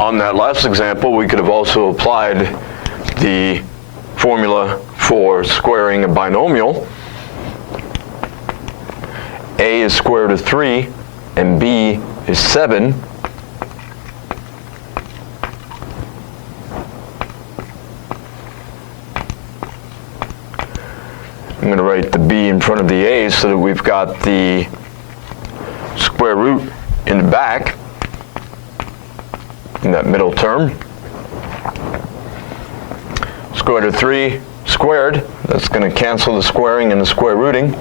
on that last example, we could have also applied the formula for squaring a binomial. A is square root of 3 and B is 7. I'm going to write the B in front of the A so that we've got the square root in the back, in that middle term. Square root of 3 squared, that's going to cancel the squaring and the square rooting.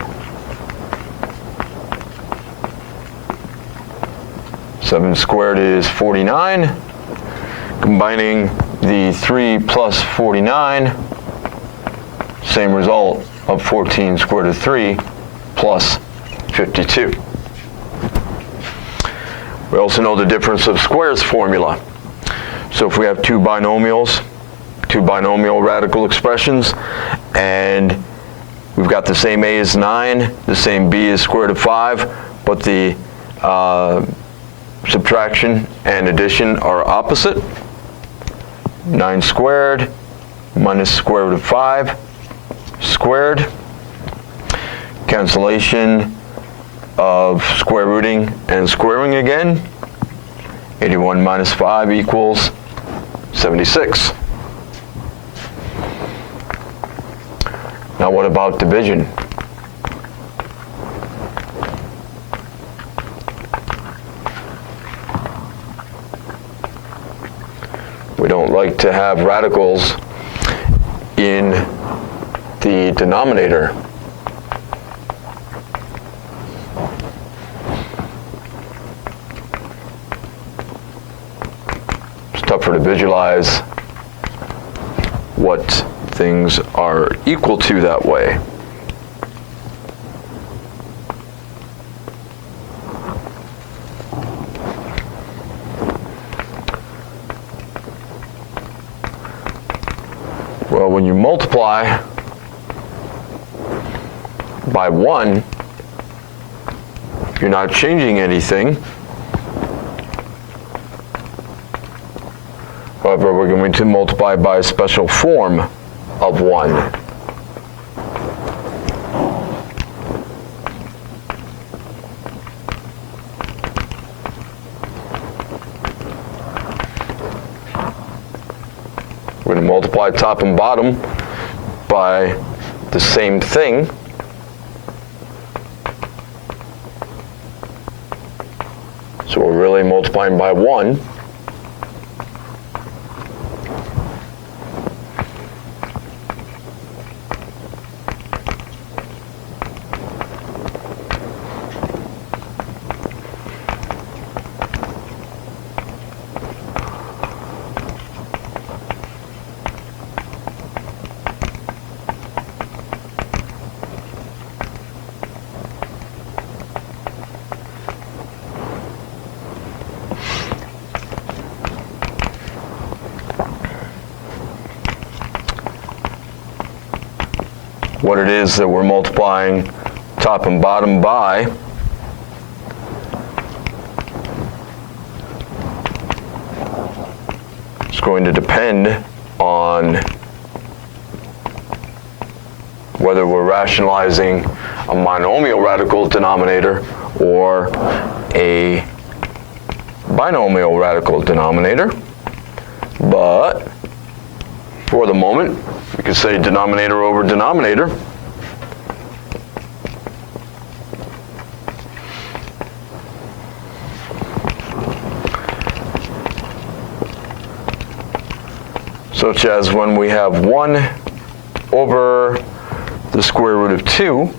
7 squared is 49. Combining the 3 plus 49, same result of 14 square root of 3 plus 52. We also know the difference of squares formula. So if we have two binomial radical expressions, and we've got the same A is 9, the same B is square root of 5, but the subtraction and addition are opposite. 9 squared minus square root of 5 squared. Cancellation of square rooting and squaring again. 81 minus 5 equals 76. Now what about division? We don't like to have radicals in the denominator. It's tougher to visualize what things are equal to that way. Well, when you multiply by 1, you're not changing anything. However, we're going to multiply by a special form of 1. We're going to multiply top and bottom by the same thing. So we're really multiplying by 1. What it is that we're multiplying top and bottom by is going to depend on whether we're rationalizing a monomial radical denominator or a binomial radical denominator. But for the moment, we could say denominator over denominator. Such as when we have 1 over the square root of 2,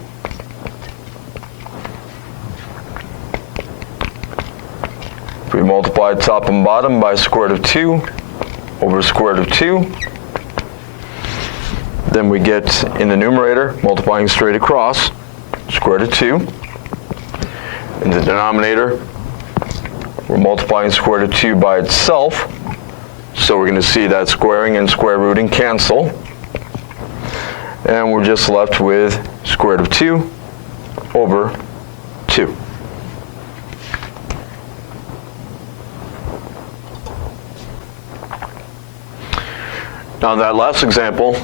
if we multiply top and bottom by square root of 2 over square root of 2, then we get in the numerator, multiplying straight across, square root of 2. In the denominator, we're multiplying square root of 2 by itself. So we're going to see that squaring and square rooting cancel. And we're just left with square root of 2 over 2. Now, in that last example,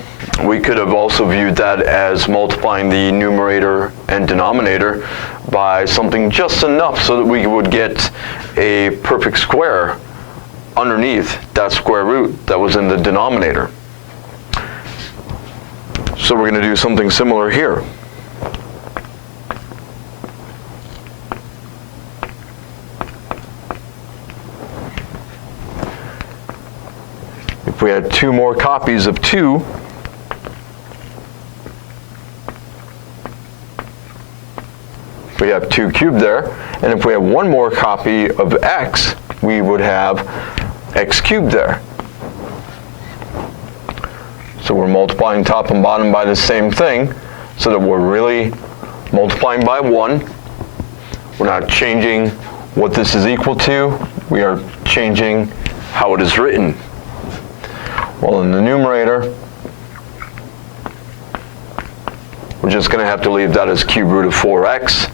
we could have also viewed that as multiplying the numerator and denominator by something just enough so that we would get a perfect square underneath that square root that was in the denominator. So we're going to do something similar here. If we had 2 more copies of 2, we have 2 cubed there, and if we have 1 more copy of x, we would have x cubed there. So we're multiplying top and bottom by the same thing, so that we're really multiplying by 1. We're not changing what this is equal to, we are changing how it is written. Well, in the numerator, we're just going to have to leave that as cube root of 4x.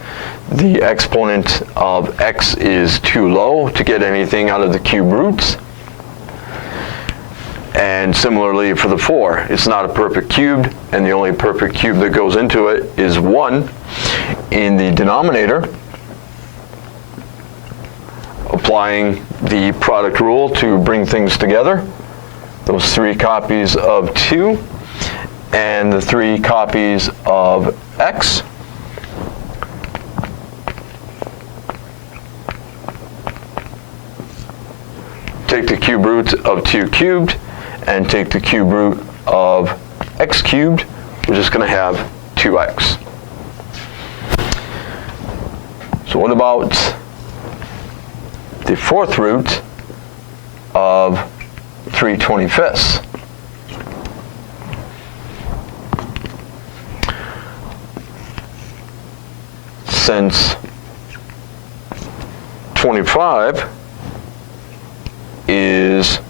The exponent of x is too low to get anything out of the cube roots. And similarly for the 4, it's not a perfect cube, and the only perfect cube that goes into it is 1. In the denominator, applying the product rule to bring things together, those 3 copies of 2 and the 3 copies of x. Take the cube root of 2 cubed and take the cube root of x cubed. We're just going to have 2x. So what about the 4th root of 3/25? Since 25 is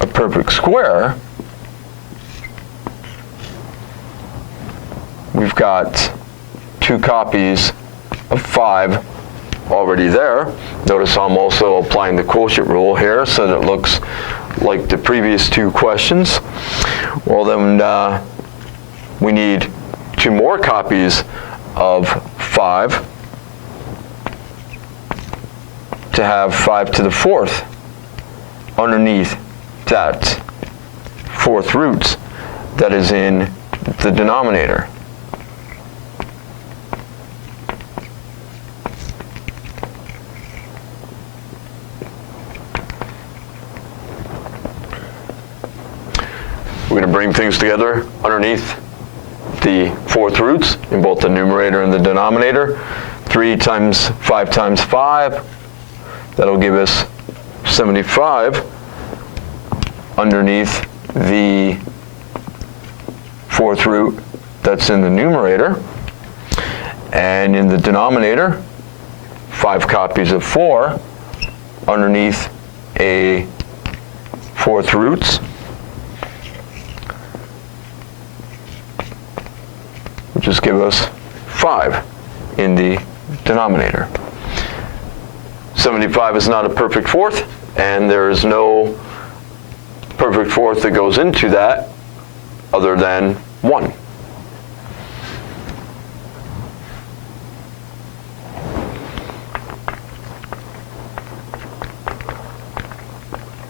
a perfect square, we've got 2 copies of 5 already there. Notice I'm also applying the quotient rule here so that it looks like the previous 2 questions. Well, then we need 2 more copies of 5 to have 5 to the 4th underneath that 4th root that is in the denominator. We're going to bring things together underneath the 4th roots in both the numerator and the denominator. 3 times 5 times 5, that'll give us 75 underneath the 4th root that's in the numerator. And in the denominator, 5 copies of 4 underneath a 4th roots, which just give us 5 in the denominator. 75 is not a perfect 4th, and there is no perfect 4th that goes into that other than 1.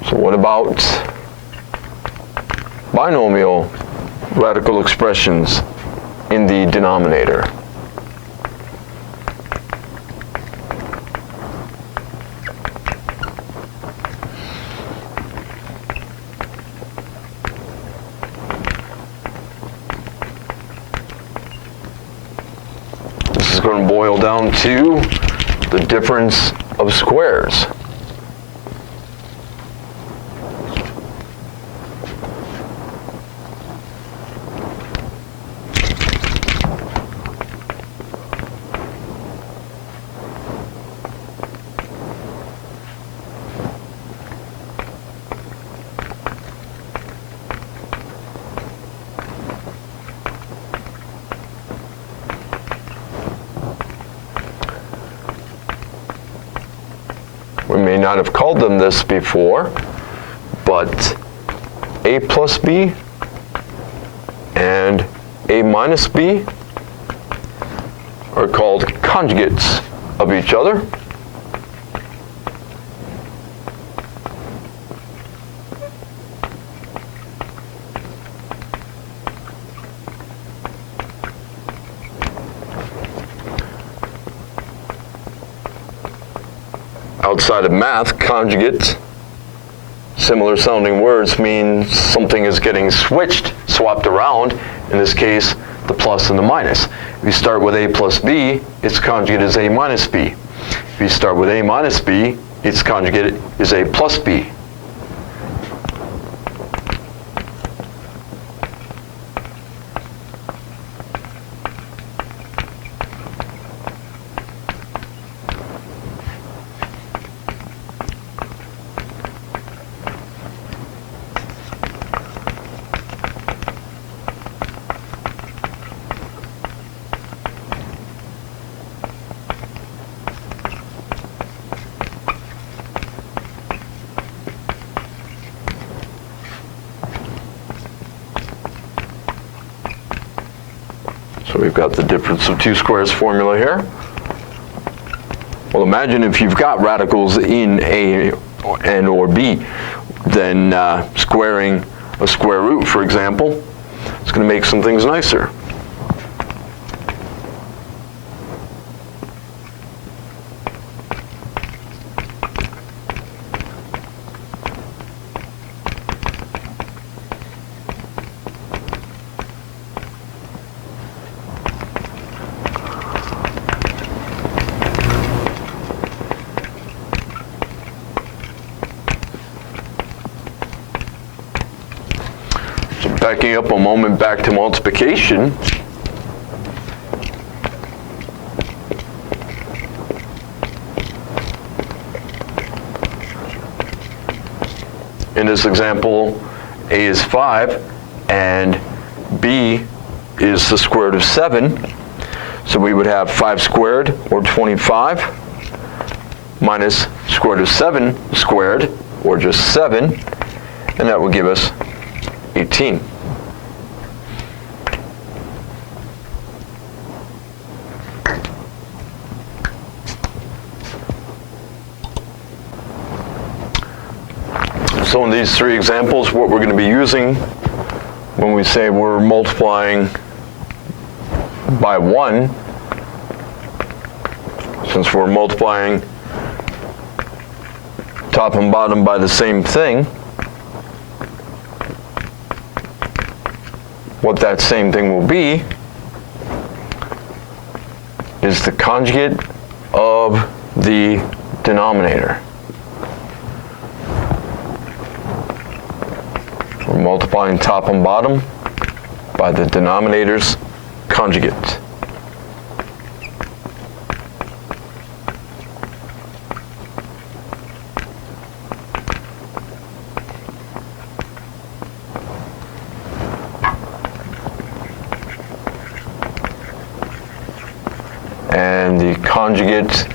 So what about binomial radical expressions in the denominator? This is going to boil down to the difference of squares. We may not have called them this before, but a plus b and a minus b are called conjugates of each other. Outside of math, conjugates, similar sounding words, mean something is getting switched, swapped around. In this case, the plus and the minus. If you start with a plus b, its conjugate is a minus b. If you start with a minus b, its conjugate is a plus b. So we've got the difference of two squares formula here. Well, imagine if you've got radicals in a and or b, then squaring a square root, for example, is going to make some things nicer. Backing up a moment back to multiplication, in this example, a is 5 and b is the square root of 7. So we would have 5 squared, or 25, minus square root of 7 squared, or just 7, and that would give us 18. So in these three examples, what we're going to be using when we say we're multiplying by 1, since we're multiplying top and bottom by the same thing, what that same thing will be is the conjugate of the denominator. We're multiplying top and bottom by the denominator's conjugate. And the conjugate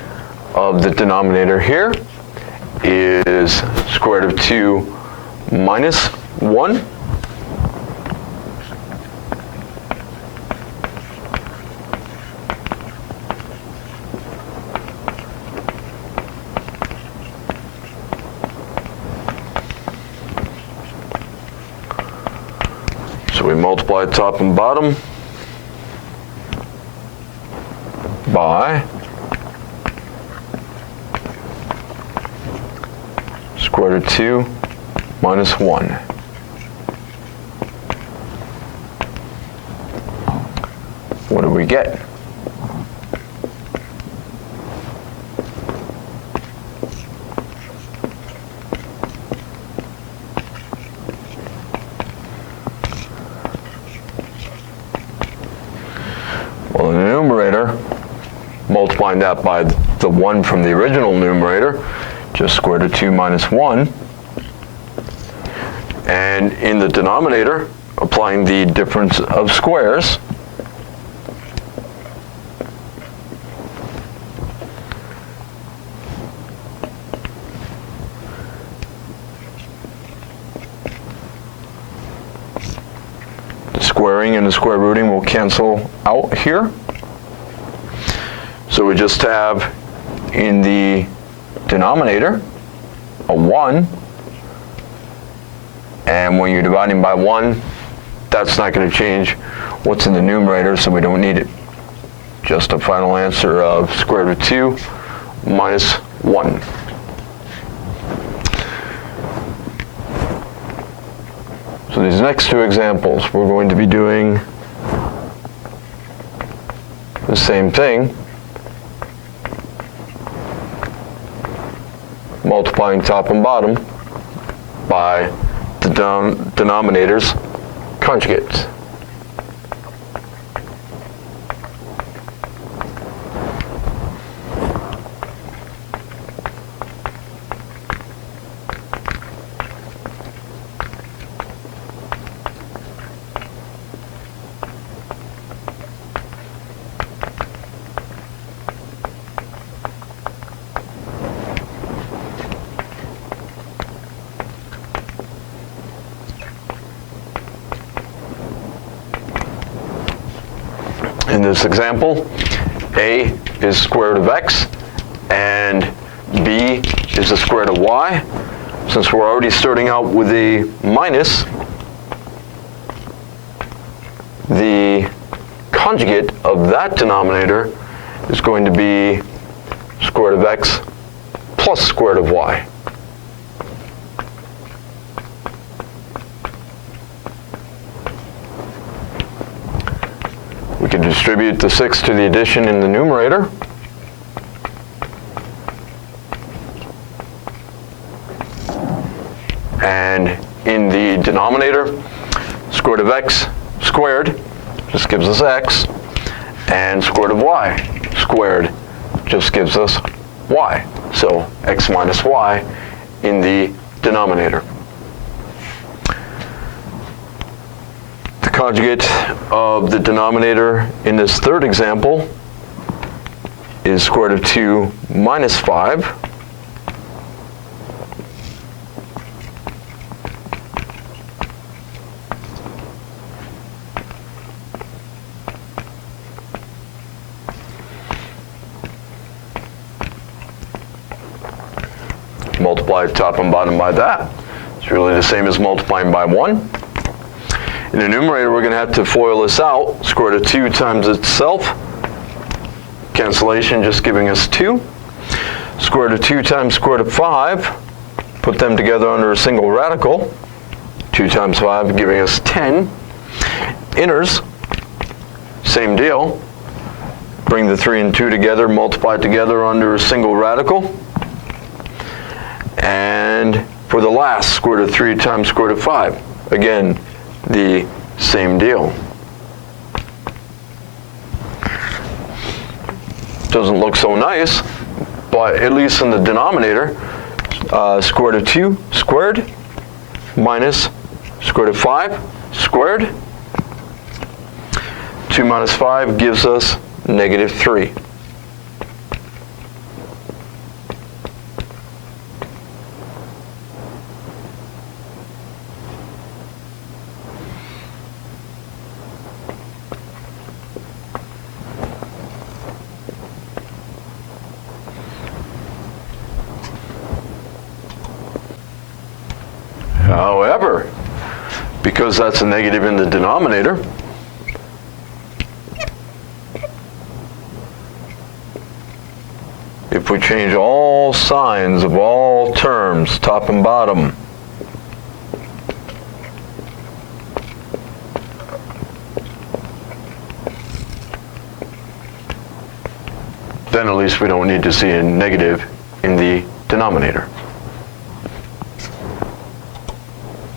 of the denominator here is square root of 2 minus 1. So we multiply top and bottom by square root of 2 minus 1. What do we get? Well, in the numerator, multiplying that by the 1 from the original numerator, just square root of 2 minus 1. And in the denominator, applying the difference of squares, squaring and the square rooting will cancel out here. So we just have in the denominator a 1, and when you're dividing by 1, that's not going to change what's in the numerator, so we don't need it. Just a final answer of square root of 2 minus 1. So these next two examples, we're going to be doing the same thing, multiplying top and bottom by the denominator's conjugates. In this example, a is square root of x and b is the square root of y. Since we're already starting out with a minus, the conjugate of that denominator is going to be square root of x plus square root of y. We can distribute the 6 to the addition in the numerator. And in the denominator, square root of x squared just gives us x, and square root of y squared just gives us y. So x minus y in the denominator. The conjugate of the denominator in this third example is square root of 2 minus 5. Multiply top and bottom by that. It's really the same as multiplying by 1. In the numerator, we're going to have to FOIL this out. Square root of 2 times itself. Cancellation just giving us 2. Square root of 2 times square root of 5. Put them together under a single radical. 2 times 5 giving us 10. Inners, same deal. Bring the 3 and 2 together, multiply together under a single radical. And for the last, square root of 3 times square root of 5. Again, the same deal. Doesn't look so nice, but at least in the denominator, square root of 2 squared minus square root of 5 squared. 2 minus 5 gives us negative 3. However, because that's a negative in the denominator, if we change all signs of all terms, top and bottom, then at least we don't need to see a negative in the denominator.